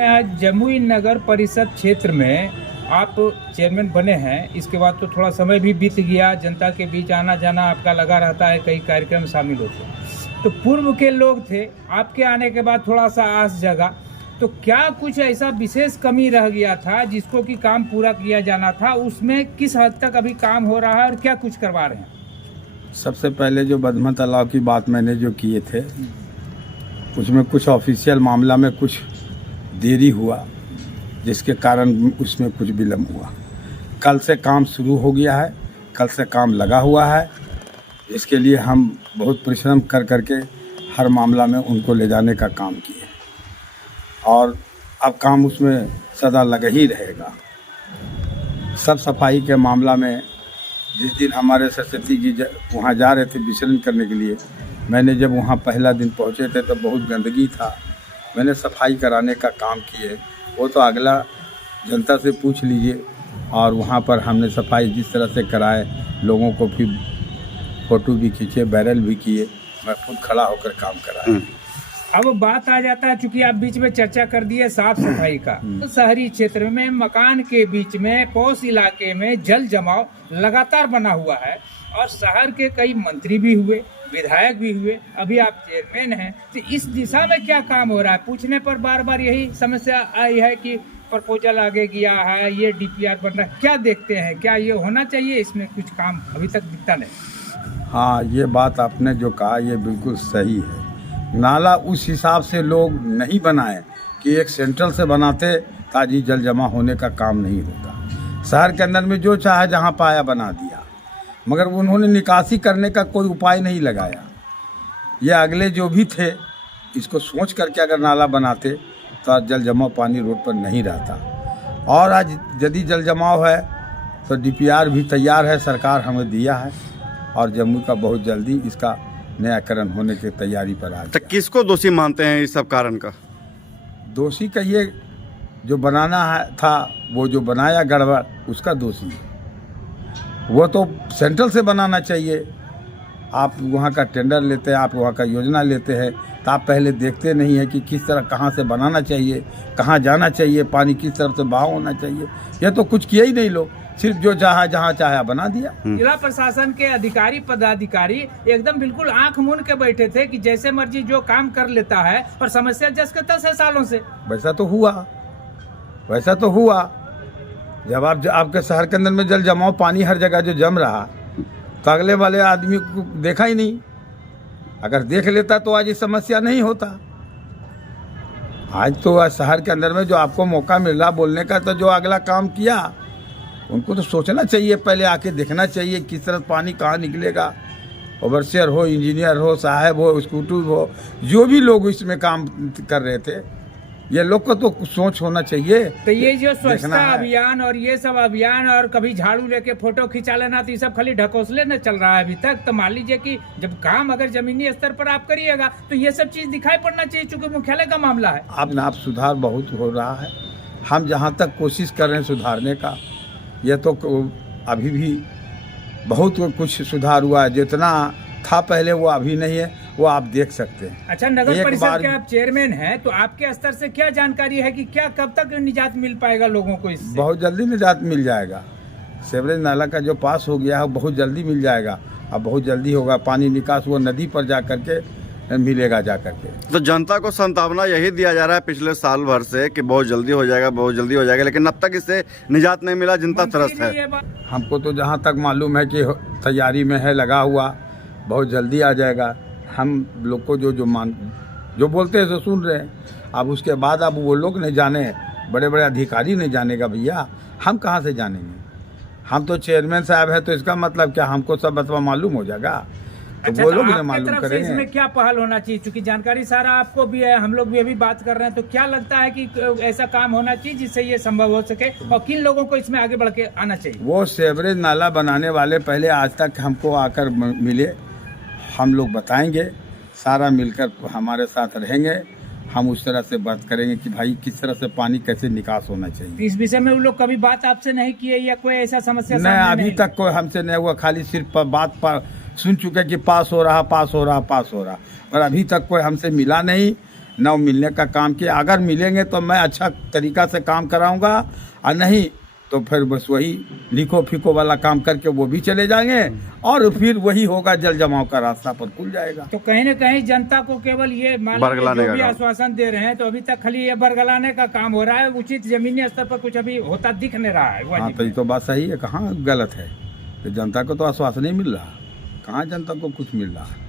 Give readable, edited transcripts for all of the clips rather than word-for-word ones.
आज जमुई नगर परिषद क्षेत्र में आप चेयरमैन बने हैं, इसके बाद तो थोड़ा समय भी बीत गया, जनता के बीच आना जाना आपका लगा रहता है, कई कार्यक्रम शामिल होते हैं। तो पूर्व के लोग थे, आपके आने के बाद थोड़ा सा आस जगा, तो क्या कुछ ऐसा विशेष कमी रह गया था जिसको कि काम पूरा किया जाना था, उसमें किस हद तक अभी काम हो रहा है और क्या कुछ करवा रहे हैं? सबसे पहले जो बदमा तालाब की बात मैंने जो किए थे, उसमें कुछ ऑफिशियल मामला में कुछ देरी हुआ, जिसके कारण उसमें कुछ विलम्ब हुआ। कल से काम शुरू हो गया है, कल से काम लगा हुआ है। इसके लिए हम बहुत परिश्रम कर करके हर मामला में उनको ले जाने का काम किए और अब काम उसमें सदा लगा ही रहेगा। सब सफाई के मामला में जिस दिन हमारे सरस्वती जी वहाँ जा रहे थे विचरण करने के लिए, मैंने जब वहाँ पहला दिन पहुँचे थे तो बहुत गंदगी था, मैंने सफाई कराने का काम किए। वो तो अगला जनता से पूछ लीजिए। और वहाँ पर हमने सफाई जिस तरह से कराए, लोगों को फिर फ़ोटो भी खींचे, वायरल भी किए, मैं खुद खड़ा होकर काम कराया। अब बात आ जाता है, चूंकि आप बीच में चर्चा कर दिए साफ सफाई का, तो शहरी क्षेत्र में मकान के बीच में पौष इलाके में जल जमाव लगातार बना हुआ है और शहर के कई मंत्री भी हुए, विधायक भी हुए, अभी आप चेयरमैन हैं, तो इस दिशा में क्या काम हो रहा है? पूछने पर बार बार यही समस्या आई है कि प्रपोजल आगे गया है, ये डीपीआर बन रहा है, क्या देखते हैं, क्या ये होना चाहिए? इसमें कुछ काम अभी तक दिखता नहीं। हाँ, ये बात आपने जो कहा ये बिल्कुल सही है। नाला उस हिसाब से लोग नहीं बनाए कि एक सेंट्रल से बनाते ताकि जल जमा होने का काम नहीं होता। शहर के अंदर में जो चाहे जहाँ पाया बना दिया, मगर उन्होंने निकासी करने का कोई उपाय नहीं लगाया। ये अगले जो भी थे, इसको सोच करके अगर नाला बनाते तो जल जमाव पानी रोड पर नहीं रहता। और आज यदि जल जमाव है तो डीपीआर भी तैयार है, सरकार हमें दिया है और जम्मू का बहुत जल्दी इसका नयाकरण होने की तैयारी पर आ। तो किसको दोषी मानते हैं इस सब कारण का? दोषी कहिए, जो बनाना है था वो जो बनाया गड़बड़, उसका दोषी है। वो तो सेंट्रल से बनाना चाहिए। आप वहाँ का टेंडर लेते हैं, आप वहाँ का योजना लेते हैं, तो आप पहले देखते नहीं है कि किस तरह कहाँ से बनाना चाहिए, कहाँ जाना चाहिए, पानी किस तरफ से बहाव होना चाहिए। ये तो कुछ किया ही नहीं लोग, सिर्फ जो चाहा जहाँ चाहा बना दिया। जिला प्रशासन के अधिकारी पदाधिकारी एकदम बिल्कुल आंख मूंद के बैठे थे कि जैसे मर्जी जो काम कर लेता है और समस्या जस के तस है सालों से। वैसा तो हुआ जब आपके शहर के अंदर में जल जमाव पानी हर जगह जो जम रहा, तो अगले वाले आदमी को देखा ही नहीं। अगर देख लेता तो आज ये समस्या नहीं होता। आज तो शहर के अंदर में जो आपको मौका मिल रहा बोलने का, तो जो अगला काम किया उनको तो सोचना चाहिए, पहले आके देखना चाहिए किस तरह पानी कहाँ निकलेगा। ओवरसियर हो, इंजीनियर हो, साहब हो, स्कूटर हो, जो भी लोग इसमें काम कर रहे थे, ये लोग को तो सोच होना चाहिए। तो ये जो स्वच्छता अभियान और ये सब अभियान और कभी झाड़ू लेके फोटो खिंचा लेना, तो ये सब खाली ढकोसले न चल रहा है अभी तक। तो मान लीजिए कि जब काम अगर जमीनी स्तर पर आप करिएगा तो ये सब चीज दिखाई पड़ना चाहिए, चूंकि मुख्यालय का मामला है। आप सुधार बहुत हो रहा है। हम जहाँ तक कोशिश कर रहे हैं सुधारने का, ये तो अभी भी बहुत कुछ सुधार हुआ है। जितना था पहले वो अभी नहीं है, वो आप देख सकते हैं। अच्छा, नगर परिषद के आप चेयरमैन हैं, तो आपके स्तर से क्या जानकारी है कि क्या कब तक निजात मिल पाएगा लोगों को इससे? बहुत जल्दी निजात मिल जाएगा। सेवरेज नाला का जो पास हो गया है बहुत जल्दी मिल जाएगा। अब बहुत जल्दी होगा, पानी निकास वो नदी पर जा करके मिलेगा जा करके। तो जनता को संभावना यही दिया जा रहा है पिछले साल भर से कि बहुत जल्दी हो जाएगा, बहुत जल्दी हो जाएगा, लेकिन अब तक इससे निजात नहीं मिला। जनता त्रस्त है। हमको तो जहाँ तक मालूम है कि तैयारी में है, लगा हुआ, बहुत जल्दी आ जाएगा। हम लोग को जो बोलते हैं तो सुन रहे हैं। अब उसके बाद अब वो लोग नहीं जाने, बड़े बड़े अधिकारी नहीं जानेगा भैया, हम कहाँ से जानेंगे? हम तो चेयरमैन साहब है, तो इसका मतलब क्या हमको सब बतवा मालूम हो जाएगा? तो अच्छा, वो तो लोग ने मालूम करेंगे। इसमें क्या पहल होना चाहिए? क्योंकि जानकारी सारा आपको भी है, हम लोग भी अभी बात कर रहे हैं, तो क्या लगता है कि ऐसा काम होना चाहिए जिससे ये संभव हो सके और किन लोगों को इसमें आगे बढ़ के आना चाहिए? वो सेवरेज नाला बनाने वाले पहले आज तक हमको आकर मिले, हम लोग बताएंगे, सारा मिलकर हमारे साथ रहेंगे। हम उस तरह से बात करेंगे कि भाई किस तरह से पानी कैसे निकास होना चाहिए। इस विषय में वो लोग कभी बात आपसे नहीं किए या कोई ऐसा समस्या? नहीं, अभी तक कोई हमसे नहीं हुआ। खाली सिर्फ बात पर सुन चुके कि पास हो रहा, और अभी तक कोई हमसे मिला नहीं, न मिलने का काम किया। अगर मिलेंगे तो मैं अच्छा तरीका से काम कराऊंगा, और नहीं तो फिर बस वही लिखो फीको वाला काम करके वो भी चले जाएंगे, और फिर वही होगा, जल जमाव का रास्ता पर खुल जाएगा। तो कहीं न कहीं जनता को केवल ये मान लो बरगलाने जो का भी काम। आश्वासन दे रहे हैं, तो अभी तक खाली ये बरगलाने का काम हो रहा है, उचित जमीनी स्तर पर कुछ अभी होता दिख नहीं रहा है। हाँ, तो ये तो बात सही है, कहाँ गलत है। तो जनता को तो आश्वासन नहीं मिल रहा, कहाँ जनता को कुछ मिल रहा है।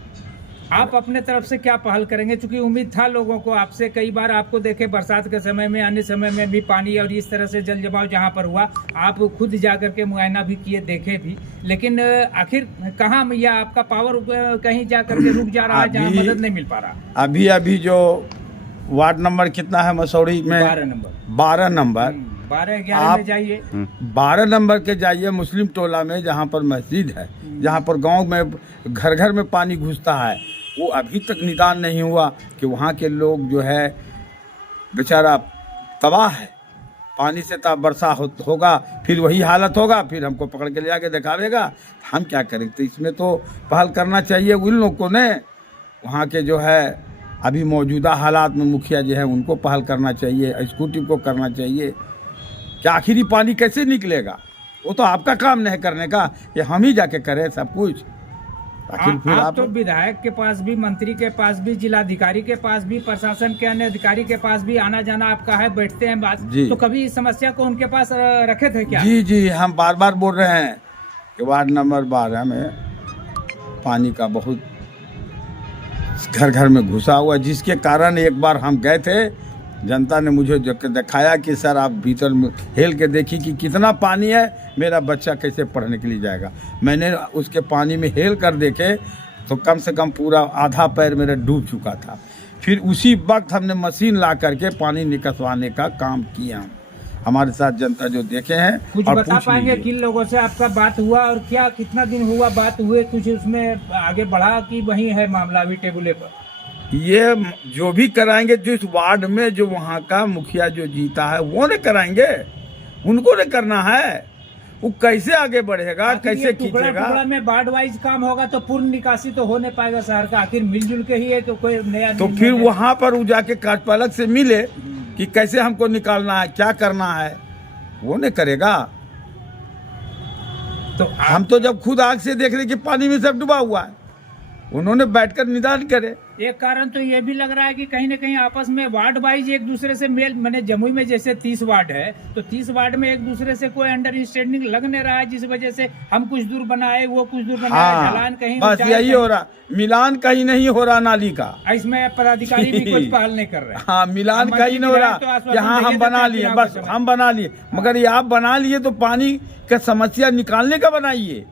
आप अपने तरफ से क्या पहल करेंगे? चूंकि उम्मीद था लोगों को आपसे, कई बार आपको देखे बरसात के समय में, अन्य समय में भी पानी और इस तरह से जल जमाव जहाँ पर हुआ, आप खुद जाकर के मुआयना भी किए, देखे भी, लेकिन आखिर कहाँ या आपका पावर कहीं जाकर के रुक जा रहा है जहाँ मदद नहीं मिल पा रहा? अभी जो वार्ड नंबर कितना है मसौड़ी में? 12 नंबर। 12 नंबर। 12-11 में जाइए। 12 नंबर के जाइए मुस्लिम टोला में, जहाँ पर मस्जिद है, जहाँ पर गांव में घर घर में पानी घुसता है, वो अभी तक निदान नहीं हुआ कि वहाँ के लोग जो है बेचारा तबाह है। पानी से तब वर्षा होगा, फिर वही हालत होगा, फिर हमको पकड़ के ले जाके दिखावेगा, हम क्या करेंगे? तो इसमें तो पहल करना चाहिए उन लोगों ने, वहाँ के जो है अभी मौजूदा हालात में मुखिया जो है उनको पहल करना चाहिए, एग्जीक्यूटिव को करना चाहिए कि आखिरी पानी कैसे निकलेगा। वो तो आपका काम नहीं करने का, ये हम ही जाके करें सब कुछ। आखिर फिर आप तो विधायक के पास भी, मंत्री के पास भी, जिलाधिकारी के पास भी, प्रशासन के अन्य अधिकारी के पास भी आना जाना आपका है, बैठते हैं बात, तो कभी इस समस्या को उनके पास रखे थे क्या? जी, हम बार बार बोल रहे हैं कि वार्ड नंबर 12 में पानी का बहुत घर घर में घुसा हुआ, जिसके कारण एक बार हम गए थे, जनता ने मुझे दिखाया कि सर आप भीतर में हेल के देखिए कि कितना पानी है, मेरा बच्चा कैसे पढ़ने के लिए जाएगा। मैंने उसके पानी में हेल कर देखे तो कम से कम पूरा आधा पैर मेरा डूब चुका था। फिर उसी वक्त हमने मशीन ला करके पानी निकलवाने का काम किया। हमारे साथ जनता जो देखे हैं कुछ और बता पाएंगे किन लोगों से आपका बात हुआ और क्या कितना दिन हुआ बात हुए, कुछ उसमें आगे बढ़ा कि वही है मामला अभी टेबुले पर? ये जो भी कराएंगे, जो इस वार्ड में जो वहाँ का मुखिया जो जीता है वो ने कराएंगे, उनको ने करना है। वो कैसे आगे बढ़ेगा, कैसे खींचेगा? टुकड़ा में वार्ड वाइज काम होगा तो पूर्ण निकासी तो हो नहीं पाएगा शहर का, आखिर मिलजुल के ही है तो कोई नया। तो फिर वहाँ पर वो जाके कार्यपालक से मिले कि कैसे हमको निकालना है, क्या करना है, वो नहीं करेगा। तो हम तो जब खुद आग से देख रहे कि पानी में सब डूबा हुआ है, उन्होंने बैठकर निदान करे। एक कारण तो ये भी लग रहा है कि कहीं न कहीं आपस में वार्ड वाइज एक दूसरे से मेल, मैंने जमुई में जैसे 30 वार्ड है तो 30 वार्ड में एक दूसरे से कोई अंडरस्टैंडिंग लग नहीं रहा है, जिस वजह से हम कुछ दूर बनाए, वो कुछ दूर बनाए, ढलान कहीं, बस यही हो रहा, मिलान कहीं नहीं हो रहा नाली का। इसमें पदाधिकारी भी कुछ पहल नहीं कर रहे। हाँ, मिलान कहीं नहीं हो रहा। यहाँ हम बना लिए, बस हम बना लिए, मगर ये आप बना लिए तो पानी का समस्या निकालने का बनाइए,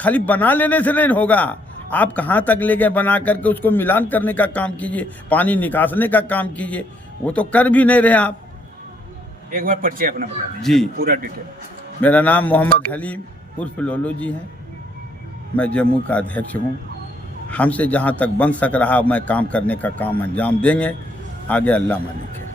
खाली बना लेने से नहीं होगा। आप कहाँ तक ले गए बना करके, उसको मिलान करने का काम कीजिए, पानी निकासने का काम कीजिए, वो तो कर भी नहीं रहे आप। एक बार परिचय अपना बता दीजिए जी, पूरा डिटेल। मेरा नाम मोहम्मद हलीम उर्फ लोलो जी है, मैं जम्मू का अध्यक्ष हूँ। हमसे जहाँ तक बन सक रहा मैं काम करने का काम अंजाम देंगे, आगे अल्लाह मालिक है।